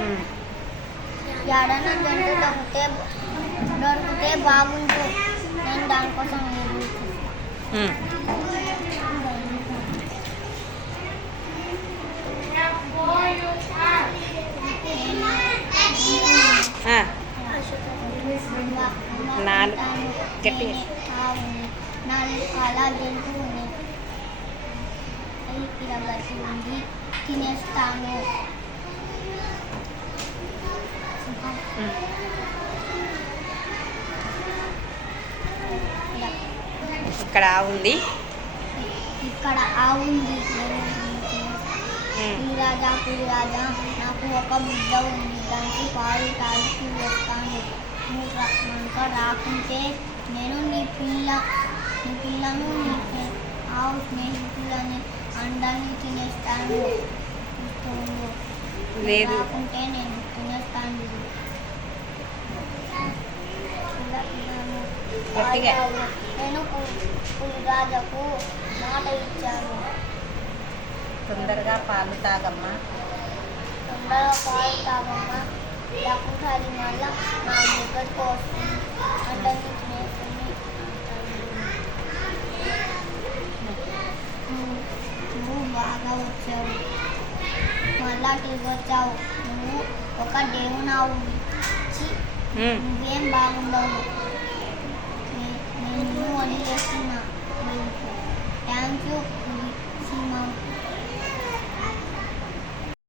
ఉమ్. ఏడన్నా జంతు దొరికితే బాగుండు. నేను దానికోసం ఎదురు చూస్తా. ఉమ్. ఆ, నాలుగు గట్టిగా. నాలుగు కాల జంతువుని ఇలా గట్టి ఉంది తినేస్తాను. ఉమ్. ఇలా ఇక్కడ ఆవు ఉంది. ఇక్కడ ఆవు ఉంది. ఉమ్. ఈ రాజా రాజా నాకు ఒక బిడ్డ ఉంది. దానికి పాలు తాగి వస్తాను. నువ్వు కనుక రాకుంటే నేను నీ పిల్లను ఆవు స్నేహితులని అండాన్ని తినేస్తాను. లేదు. రాకుంటే నేను తినేస్తాను. గట్టిగా. నేను పులిరాజకు మాట ఇచ్చాను. తొందరగా పాలు తాగమ్మా. తొందరగా పాలు తాగమ్మా. లేకుంటే అది మళ్ళా నా దగ్గరకు వస్తుంది. అండాన్ని తినేస్తుంది. నువ్వు బాగా వచ్చావు. మళ్ళా తిరిగి వచ్చావు. నువ్వు ఒక దేవునావు. ఉమ్. నువ్వేం బాగుండవు. నేను వదిలేస్తున్నా. Thank you.